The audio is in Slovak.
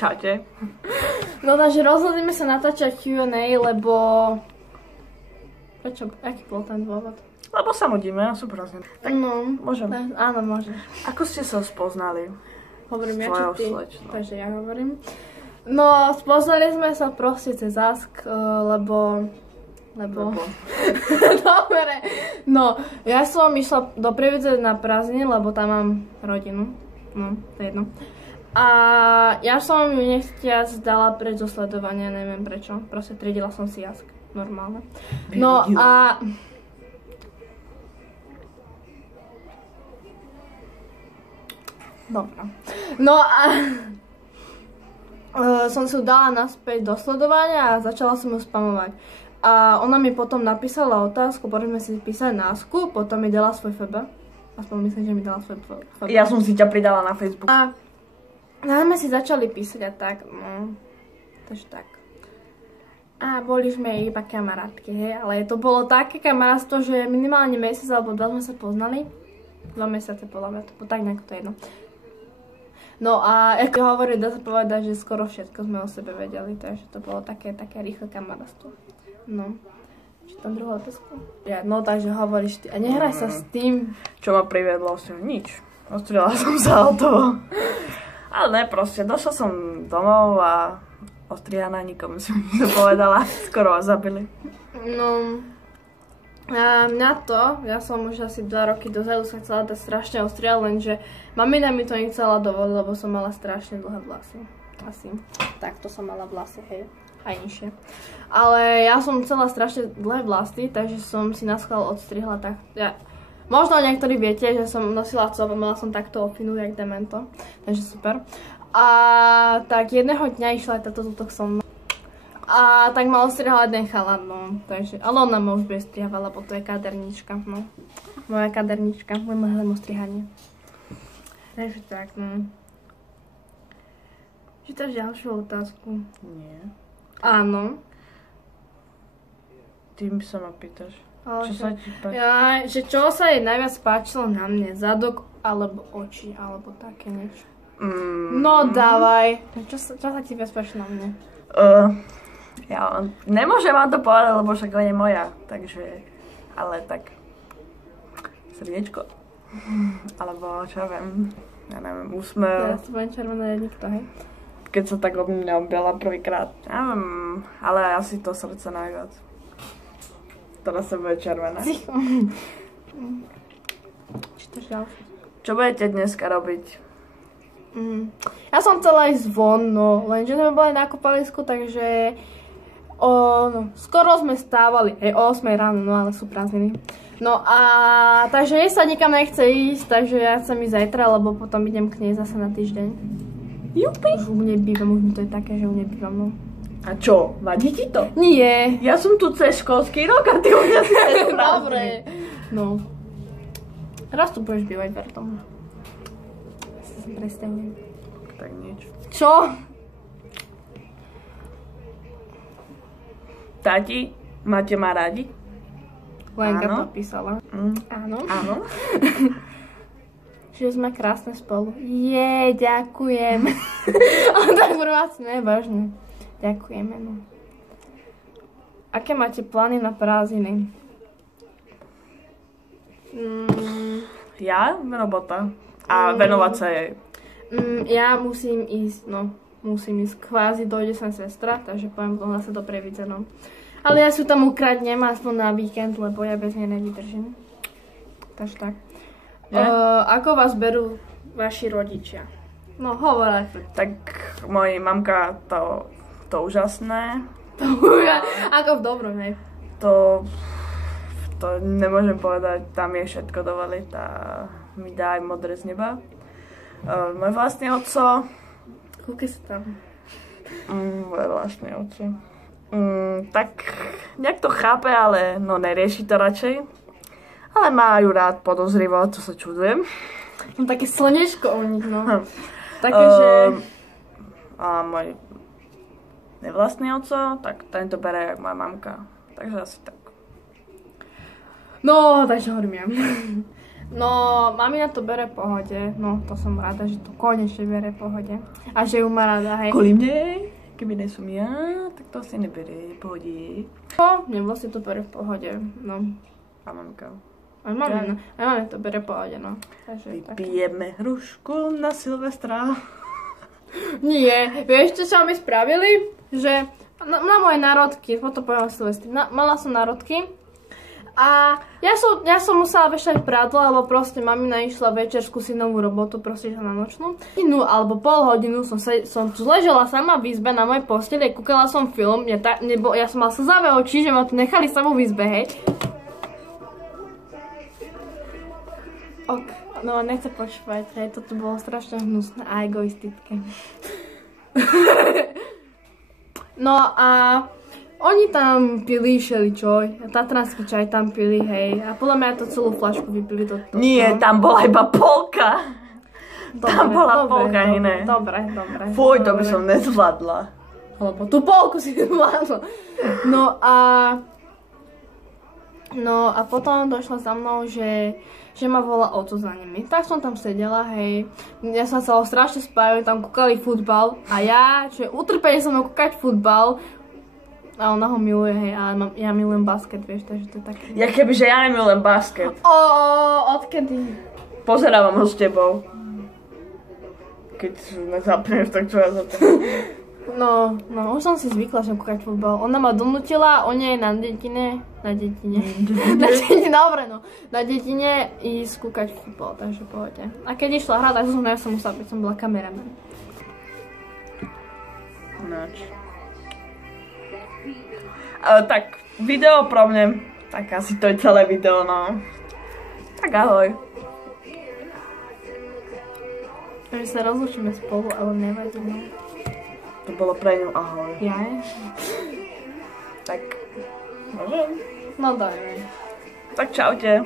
Čaute. No takže rozhodneme sa natáčať Q&A, lebo... Prečo? Aký bol ten dôvod? Lebo sa nudíme, ja sú prázdniny. Tak no, môžem. Áno, môžeš. Ako ste sa spoznali? Hovorím ja, či ty? Slečnou. Takže ja hovorím. No, spoznali sme sa proste cez Ask, lebo... Dobre. No, ja som išla do Prievidze na prázdniny, lebo tam mám rodinu. No, to je jedno. A ja som ju nechtiac dala preč zo sledovania, neviem prečo. Proste triedila som si Ask. Normálne. No a... Dobre. No a... som si ju dala naspäť do sledovania a začala som ju spamovať. A ona mi potom napísala otázku, poďme si písať násku, potom mi dala svoj FB. Aspoň myslím, že mi dala svoj FB. Ja som si ťa pridala na Facebook. A sme si začali písať a tak, no. Takže tak. A boli sme iba kamarátky, hej, ale to bolo také kamarátstvo, že minimálne mesiac alebo 2 sme sa poznali. 2 mesiace podľa mňa, to bolo tak nejako to jedno. No a ako hovorí, dá sa povedať, že skoro všetko sme o sebe vedeli, takže to bolo také rýchle kamarátstvo. No. Čítam druhú otázku. Ja, no takže hovoríš ty. A nehraj sa s tým. Čo ma priviedlo s tým? Nič. Ostrieľala som sa o to. Ale ne, proste, došla som domov a ostrihaná, nikomu som nepovedala. Skoro vás zabili. No. A mňa to, ja som už asi 2 roky dozadu sa chcela dať strašne ostriať, lenže mamina mi to nechcela dovoliť, lebo som mala strašne dlhé vlasy. Asi. Takto som mala vlasy, hej. Aj nižšie. Ale ja som chcela strašne dlhé vlasy, takže som si naschvál odstrihla tak. Ja, možno niektorí viete, že som nosila cop a mala som takto opinu, jak demento. Takže super. A tak jedného dňa išla aj táto tuto som. A tak ma ostrihala jeden chalán, no. Takže, ale ona ma už bude strihať, lebo to je kadernička, no. Moja kadernička, môj ostrihanie. Takže tak, no. Čítaš ďalšiu otázku? Nie. Áno. Tým sa ma pýtaš. Ale čo sa ti páči? Ja, že čo sa jej najviac páčilo na mne? Zadok alebo oči, alebo také niečo. No dávaj. Čo sa ti viac páči na mne? Ja nemôžem vám to povedať, lebo však je moja. Takže, ale tak srdiečko. Alebo čo viem. Ja neviem, úsmev. Ja si budem červené nikto, hej? Keď sa tak mňa objala prvýkrát. Neviem, ale asi to srdce najviac. Teraz sa bude červené. Čo budete dneska robiť? Ja som chcela ísť von, no, lenže sme boli na kúpalisku, takže skoro sme stávali, o 8 ráno, no ale sú prázdniny. No a takže jej sa nikam nechce ísť, takže ja chcem ísť zajtra, lebo potom idem k nej zase na týždeň. Jupi! Už u mne bývam, už mi to je také, že u mne bývam, no. A čo? Vadí ti to? Nie. Ja som tu cez školský rok a ty u mňa si Dobre. No. Raz tu budeš bývať, ver tomu. Prestane. Tak nič. Čo? Tati, máte ma radi? Lenka to písala. Áno. Áno. Že sme krásne spolu. Ďakujem. Ale tak prvá si nevážne. Ďakujeme, no. Aké máte plány na prázdniny? Ja? Robota. A venovať sa jej. Ja musím ísť, no. Musím ísť kvázi, dojde sem sestra, takže poviem to zase do Prievidze, no. Ale ja si tam ukradnem aspoň na víkend, lebo ja bez nej nevydržím. Takže tak. Ako vás berú vaši rodičia? No, hovor. Tak moja mamka to úžasné. Ako v dobrom, hej. To nemôžem povedať, tam je všetko dovoliť a mi dá aj modré z neba. Môj vlastný otco. Kúke sa tam. Môj vlastný otco. Tak nejak to chápe, ale no nerieši to radšej. Ale majú rád podozrivo, to sa čudujem. No také slnečko u nich, no. Také, že... A môj nevlastný otco, tak ten to bere jak moja mamka. Takže asi tak. No, takže hovorím ja. No, mamina to bere v pohode. No, to som rada, že to konečne bere v pohode. A že ju má rada, hej. Kvôli mne, keby nie som ja, tak to asi nebere v pohode. No, mne vlastne to bere v pohode, no. A mamka. Aj mamina to bere v pohode, no. Takže, vypijeme hrušku na Silvestra. Nie, vieš, čo mi spravili? Že na moje národky, potom poviem Silvestri, mala som národky. A ja som musela vešať prádlo, lebo proste mamina išla večer skúsiť novú robotu, proste na nočnú. Hodinu alebo pol hodinu som tu ležela sama v izbe na mojej posteli, kúkala som film, ja som mala slzavé oči, že ma tu nechali samú v izbe, hej. No, nechce počúvať, hej, toto bolo strašne hnusné a egoistické. No a oni tam pili všeličo, tatranský čaj tam pili, hej, a podľa mňa to celú fľašku vypili to. Nie, tam bola iba polka. Tam bola polka iné. Dobre. Fuj, to by som nezvládla. Lebo tú polku si nezvládla. No a potom došla za mnou, že ma volá oco za nimi. Tak som tam sedela, hej. Ja som sa strašne spájala, tam kúkali futbal. A ja, čo je utrpenie som kúkať futbal. A ona ho miluje, hej, a ja milujem basket, vieš, takže to je také... Ja kebyže ja nemilujem basket. Odkedy? Pozerávam ho s tebou. Keď nezapneš, tak čo ja zapnem. No, už som si zvykla, že kúkať futbal. Ona ma donútila, ona je na detine ísť kúkať futbal, takže pohode. A keď išla hrať, tak ja som musela byť, som bola kameraman. Nač. Tak, video pro mňa, tak asi to je celé video, no. Tak ahoj. Takže sa rozlúčime spolu, ale nevadí, no. To bolo pre ňu ahoj. Jaj? Tak, môžem? No daj. Tak čaute.